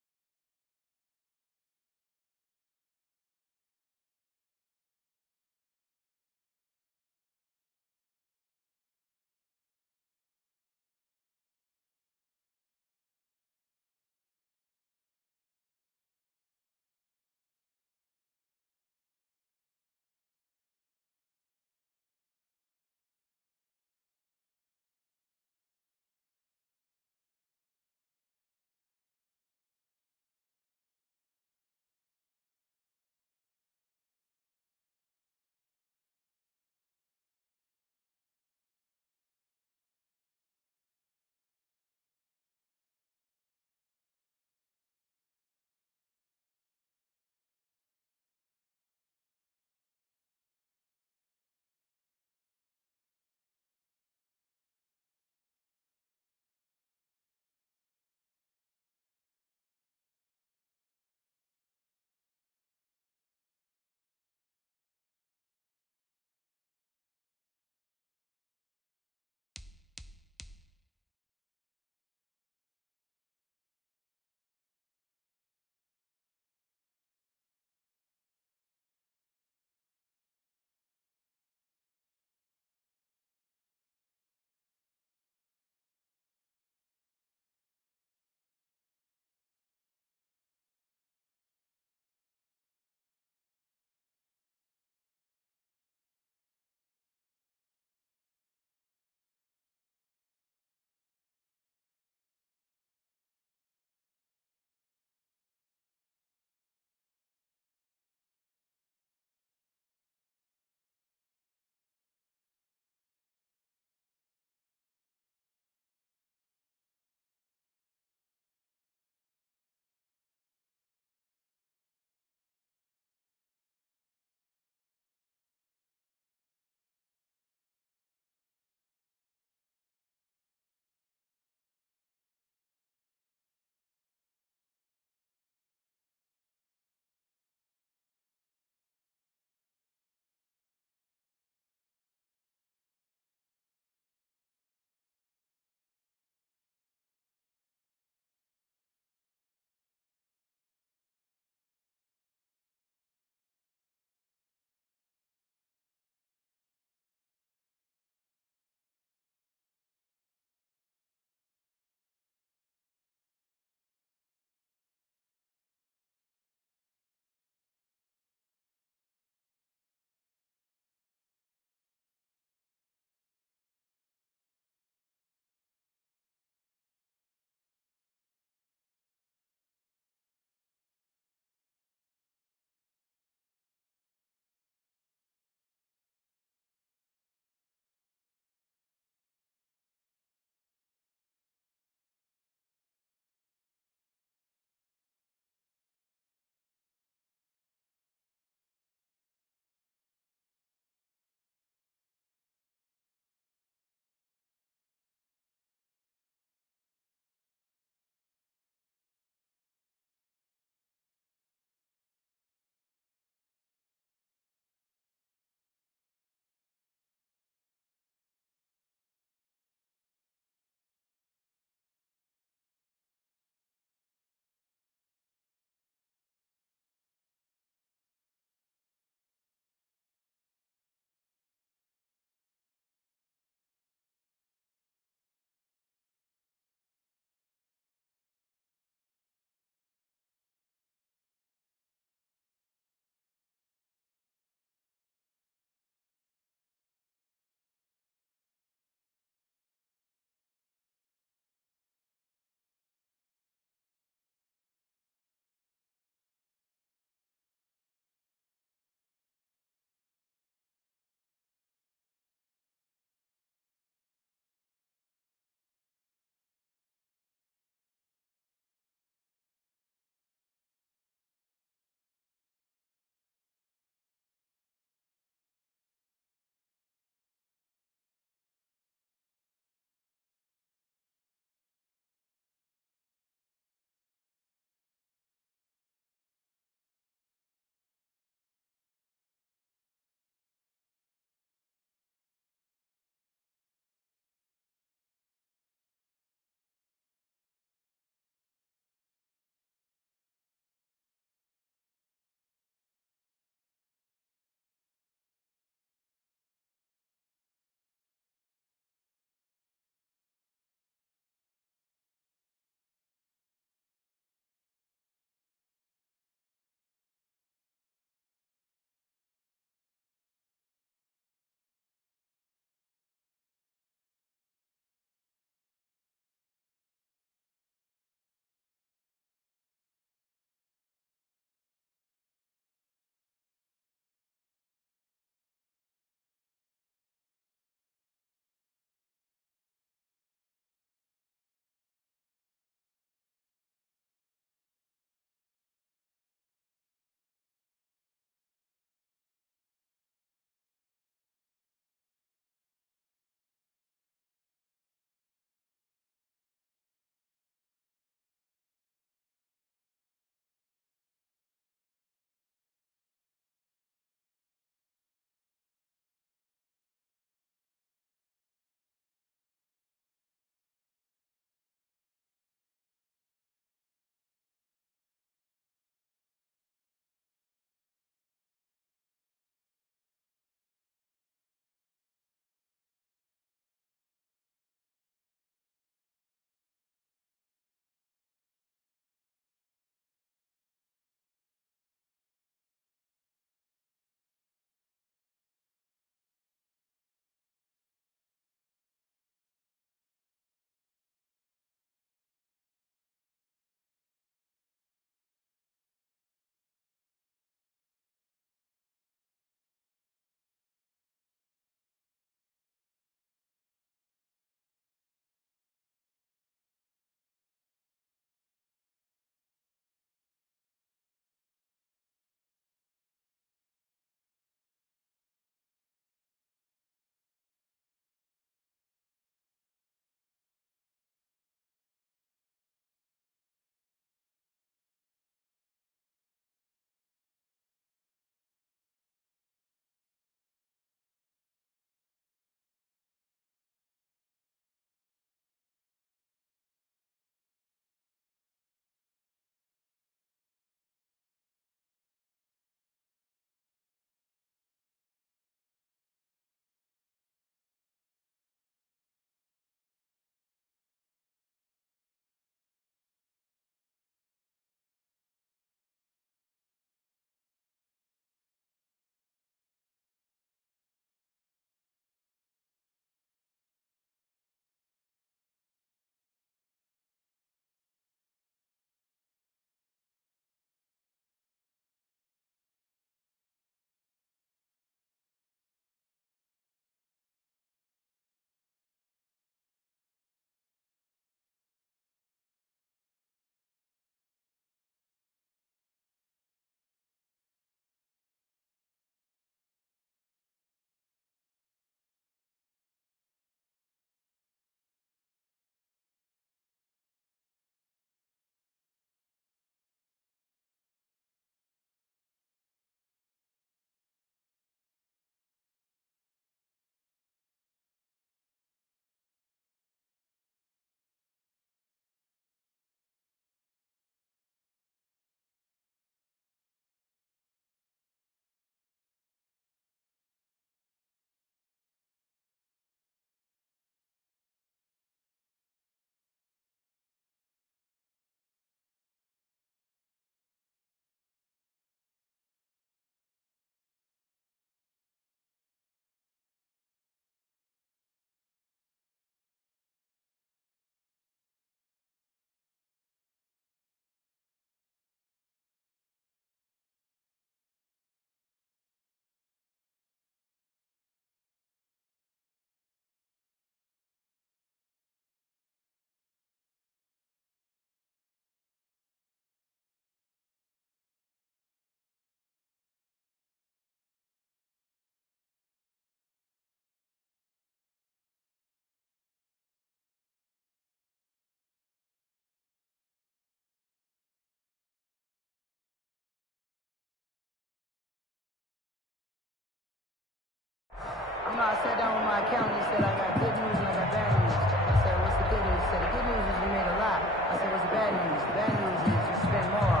accountant, he said, I got good news and I got bad news. I said, what's the good news? He said, the good news is you made a lot. I said, what's the bad news? The bad news is you spent more.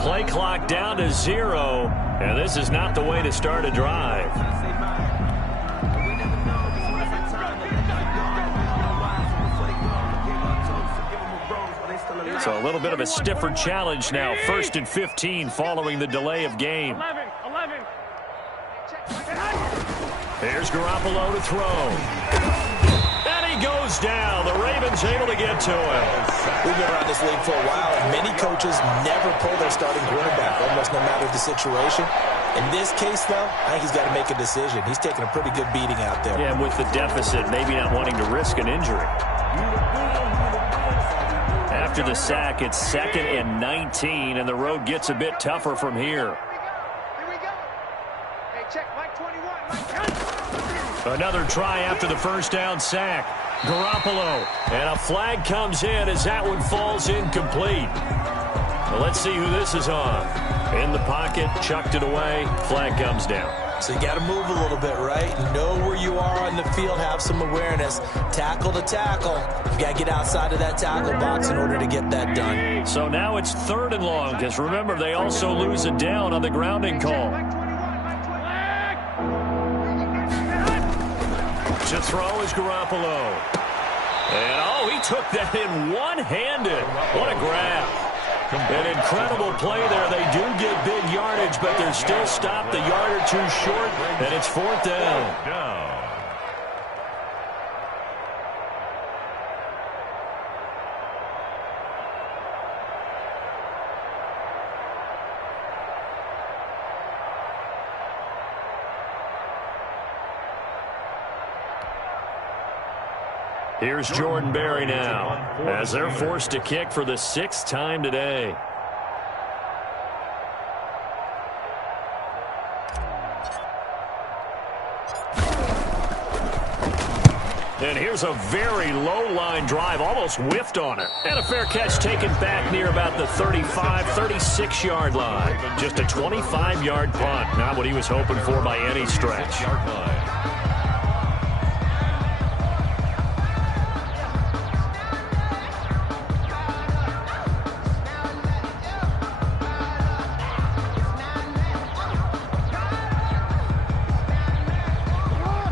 Play clock down to 0, and this is not the way to start a drive. So a little bit of a stiffer challenge now. 1st and 15 following the delay of game. 11. Here's Garoppolo to throw. And he goes down. The Ravens able to get to him. We've been around this league for a while, and many coaches never pull their starting quarterback, almost no matter the situation. In this case, though, I think he's got to make a decision. He's taking a pretty good beating out there. Yeah, with the deficit, maybe not wanting to risk an injury. After the sack, it's 2nd and 19, and the road gets a bit tougher from here. Here we go. Hey, check Mike 21. Another try after the first down sack. Garoppolo, and a flag comes in as that one falls incomplete. Well, let's see who this is on. In the pocket, chucked it away, flag comes down. So you got to move a little bit, right? Know where you are on the field, have some awareness. Tackle to tackle. You got to get outside of that tackle box in order to get that done. So now it's 3rd and long, because remember, they also lose a down on the grounding call. To throw is Garoppolo. And, oh, he took that in one-handed. What a grab. An incredible play there. They do get big yardage, but they're still stopped a yard or two short, and it's 4th down. Here's Jordan Berry now, as they're forced to kick for the 6th time today. And here's a very low-line drive, almost whiffed on it. And a fair catch taken back near about the 35, 36-yard line. Just a 25-yard punt, not what he was hoping for by any stretch.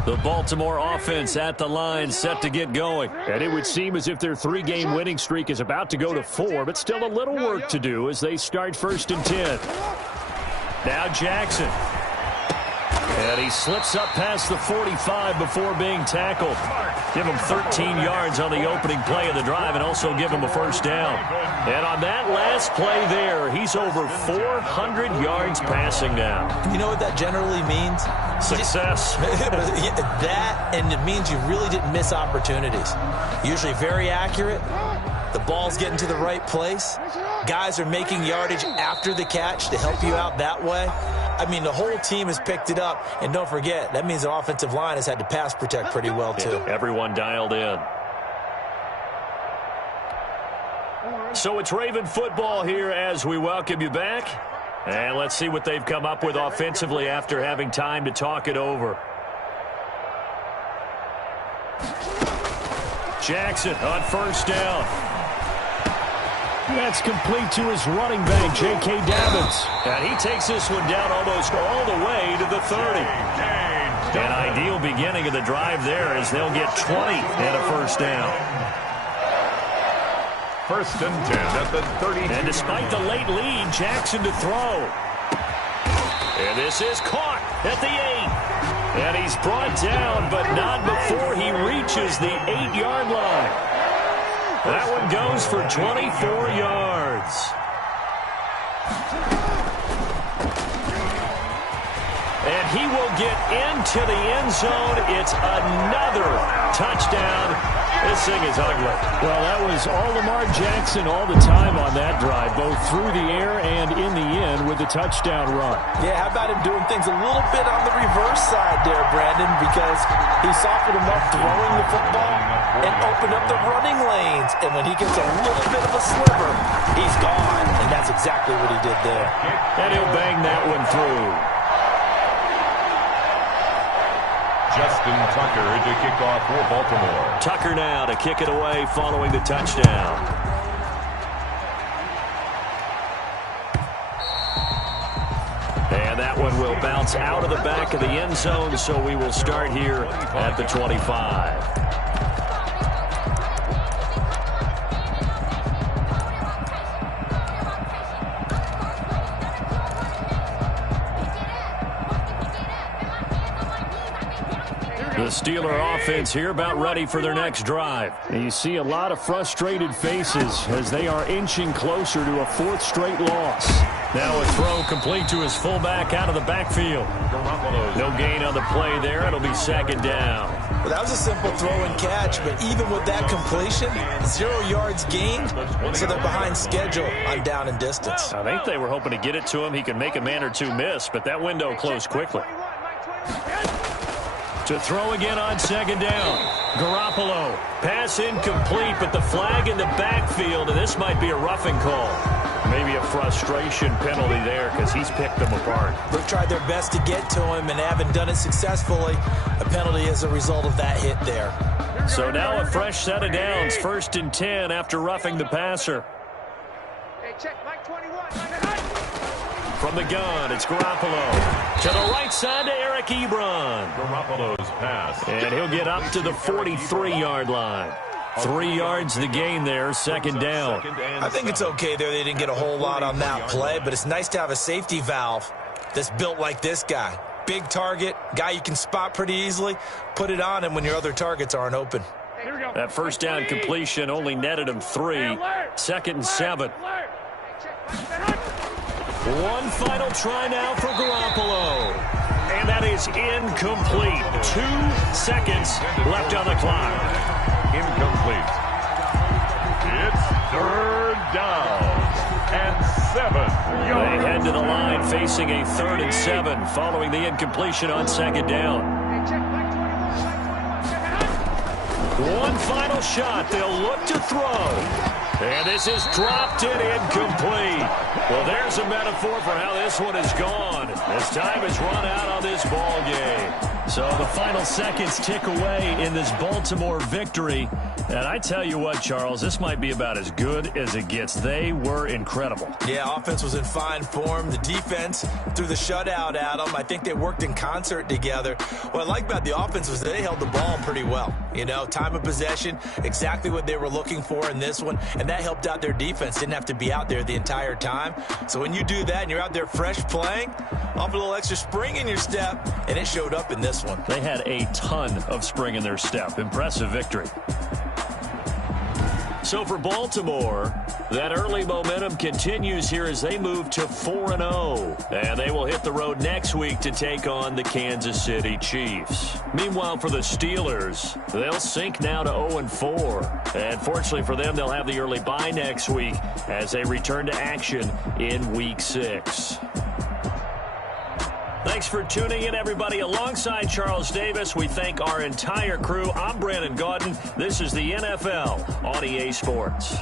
The Baltimore offense at the line, set to get going. And it would seem as if their 3-game winning streak is about to go to 4, but still a little work to do as they start 1st and 10. Now Jackson. And he slips up past the 45 before being tackled. Give him 13 yards on the opening play of the drive and also give him a 1st down. And on that last play there, he's over 400 yards passing now. You know what that generally means? Success. That, and it means you really didn't miss opportunities. Usually very accurate. The ball's getting to the right place. Guys are making yardage after the catch to help you out that way. I mean, the whole team has picked it up. And don't forget, that means the offensive line has had to pass protect pretty well, too. Everyone dialed in. So it's Raven football here as we welcome you back. And let's see what they've come up with offensively after having time to talk it over. Jackson on 1st down. That's complete to his running back, J.K. Dobbins. And he takes this one down almost all the way to the 30. An ideal beginning of the drive there as they'll get 20 and a 1st down. 1st and 10 at the 30. And despite the late lead, Jackson to throw. And this is caught at the 8. And he's brought down, but not before he reaches the 8-yard line. That one goes for 24 yards. And he will get into the end zone. It's another touchdown. This thing is ugly. Well, that was all Lamar Jackson all the time on that drive, both through the air and in the end with the the touchdown run. Yeah, how about him doing things a little bit on the reverse side there, Brandon, because he softened him up throwing the football and opened up the running lanes. And when he gets a little bit of a sliver, he's gone. And that's exactly what he did there. And he'll bang that one through. Justin Tucker to kick off for Baltimore. Tucker now to kick it away following the touchdown. And that one will bounce out of the back of the end zone, so we will start here at the 25. The Steeler offense here about ready for their next drive. And you see a lot of frustrated faces as they are inching closer to a fourth straight loss. Now a throw complete to his fullback out of the backfield. No gain on the play there. It'll be second down. Well, that was a simple throw and catch, but even with that completion, 0 yards gained, so they're behind schedule on down and distance. I think they were hoping to get it to him. He could make a man or two miss, but that window closed quickly. To throw again on second down. Garoppolo. Pass incomplete, but the flag in the backfield, and this might be a roughing call. Maybe a frustration penalty there because he's picked them apart. They've tried their best to get to him and haven't done it successfully. A penalty as a result of that hit there. So now a fresh set of downs. 1st and 10 after roughing the passer. Hey, check, Mike 21. From the gun, it's Garoppolo. To the right side to Eric Ebron. Garoppolo's pass. And he'll get up to the 43-yard line. 3 yards the gain there, second down. I think it's okay there. They didn't get a whole lot on that play, but it's nice to have a safety valve that's built like this guy. Big target, guy you can spot pretty easily. Put it on him when your other targets aren't open. That first down completion only netted him 3. 2nd and 7. One final try now for Garoppolo. And that is incomplete. 2 seconds left on the clock. Incomplete. It's 3rd down and 7 They yards. head to the line facing a 3rd and 7 following the incompletion on second down. One final shot. They'll look to throw. And this is dropped and incomplete. Well, there's a metaphor for how this one is gone. As time has run out on this ball game. So the final seconds tick away in this Baltimore victory. And I tell you what, Charles, this might be about as good as it gets. They were incredible. Yeah, offense was in fine form. The defense threw the shutout at them. I think they worked in concert together. What I like about the offense was they held the ball pretty well. You know, time of possession, exactly what they were looking for in this one. And that helped out their defense. Didn't have to be out there the entire time. So when you do that and you're out there fresh playing, off a little extra spring in your step, and it showed up in this one. They had a ton of spring in their step. Impressive victory. So for Baltimore, that early momentum continues here as they move to 4-0. And they will hit the road next week to take on the Kansas City Chiefs. Meanwhile, for the Steelers, they'll sink now to 0-4. And fortunately for them, they'll have the early bye next week as they return to action in Week 6. Thanks for tuning in, everybody. Alongside Charles Davis, we thank our entire crew. I'm Brandon Gaudin. This is the NFL on EA Sports.